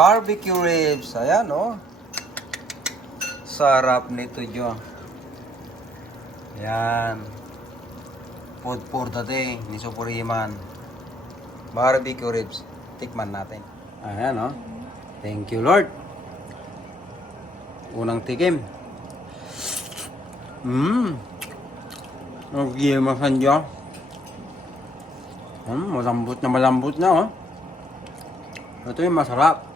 barbecue ribs. Ayan, oh. Sarap nito, Jo. Ayan. Food for the day ni Supuriman. Barbecue ribs. Tikman natin. Ayan, oh. Thank you, Lord. Unang tikim. Nagimasan dyan. Malambot na, oh. Ito yung masarap.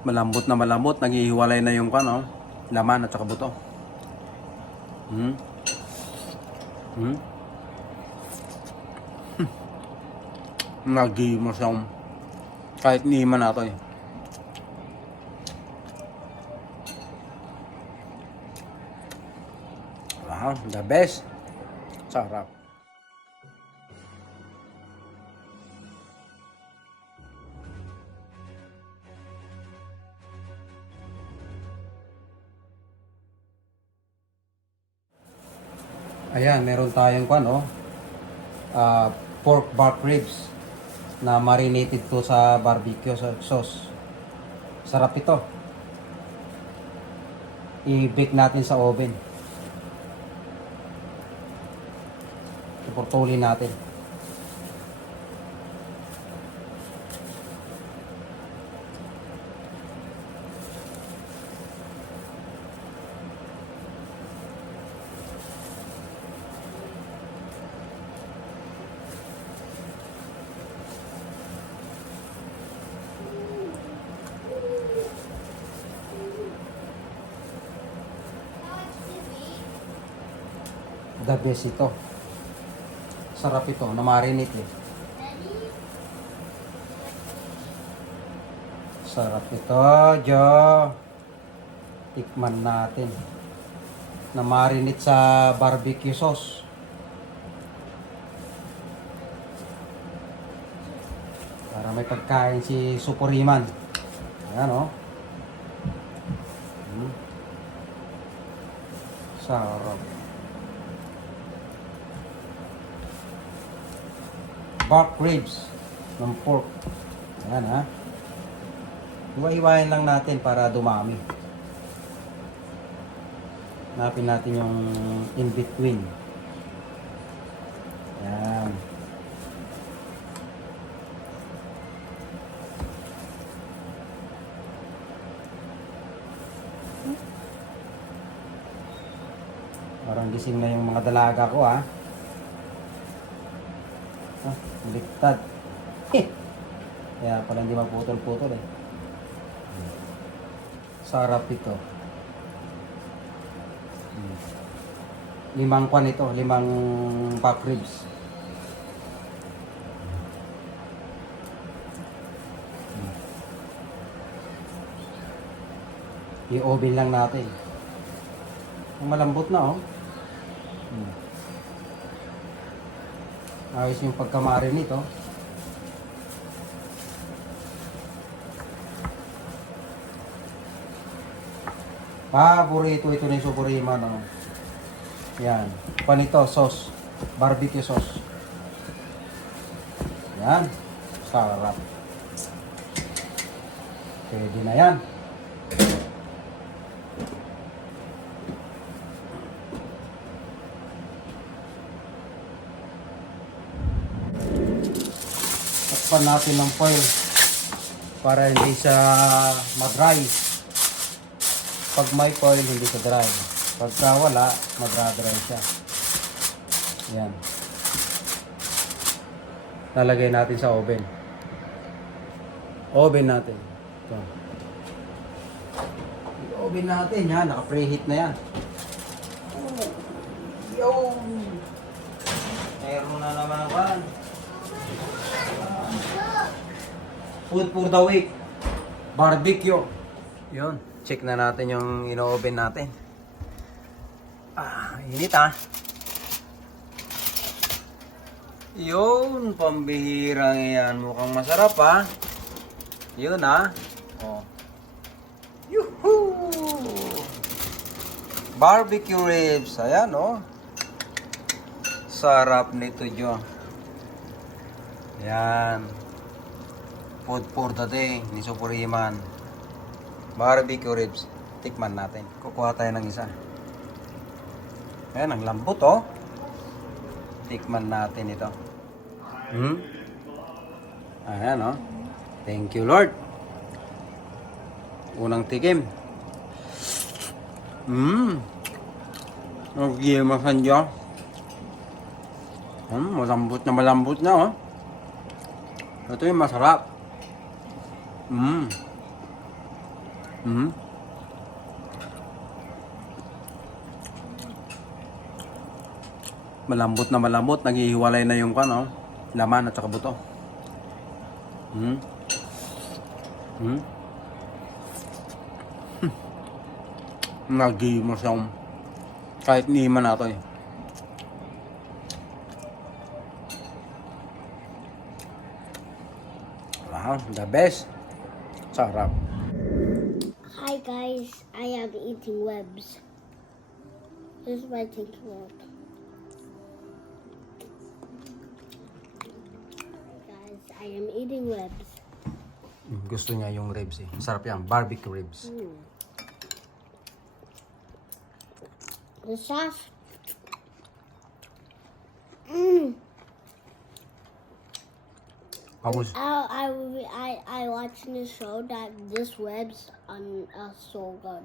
Malambot na malambot. Naghihiwalay na yung kano, laman at saka buto. Nagimasan. Kahit niman na ito eh. Wow, the best. Sarap. Ayan, meron tayong pork bark ribs na marinated to sa barbecue sauce. Sarap ito. I-bake natin sa oven. Ipurtulin natin. The best ito. Sarap ito, na-marinate eh. Sarap ito, Jo. Tikman natin. Na-marinate sa barbecue sauce. Para may pagkain si Supuriman. Ayan, oh. Sarap. Bark ribs ng pork. Ayan, ha. Iwa-iwain lang natin para dumami. Hanapin natin yung in between. Ayan. Parang gising na yung mga dalaga ko, ha. Baliktad. Kaya pala hindi maputol-putol eh. Sarap ito. 5 ito, 5 pork ribs. I-oven lang natin. Malambot na, oh. Ayos yung pagkamari nito. Paborito ito ni Supuriman, no? Yan. Panito, sauce. Barbecue sauce. Yan. Sarap. Pwede na yan. Takpan natin ng foil para hindi siya madry. Pag may foil, hindi siya dry. Pagka wala, madra-dry siya. Yan. Lalagay natin sa oven. Oven natin. Ito. Oven natin yan. Naka-preheat na yan. Yo! Meron na naman. Food for the week. Barbecue. Yun. Check na natin yung ino-oven natin. Init, ha. Yun. Pambihira yan. Mukhang masarap, ha. Yun, ha. Oh. Yuhuu! Barbecue ribs. Ayan, oh. Sarap nito, Jo. Ayan. Food for the day ni Supuriman. Barbecue ribs. Tikman natin. Kukuha tayo ng isa. Ayan, ang lambot, oh. Tikman natin ito. Ayan, oh. Thank you, Lord. Unang tikim. Nagimasan dyan. Malambot na, oh. Ito yung masarap. Malambot na malambot. Naghihiwalay na yung kan, oh. Laman at saka buto. Nagimasan. Kahit niman na ito, eh. Wow, the best. Sarap. Hi guys, I am eating webs. This is my thinking web. Guys, I am eating webs. Gusto niya yung ribs, eh. Sarap yan. Barbecue ribs. The sauce. I watched in the show that this webs are so good.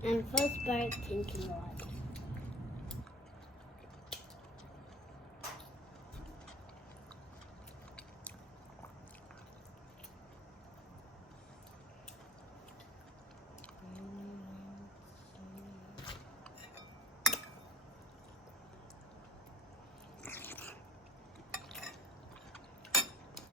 And first bite, thinking a lot.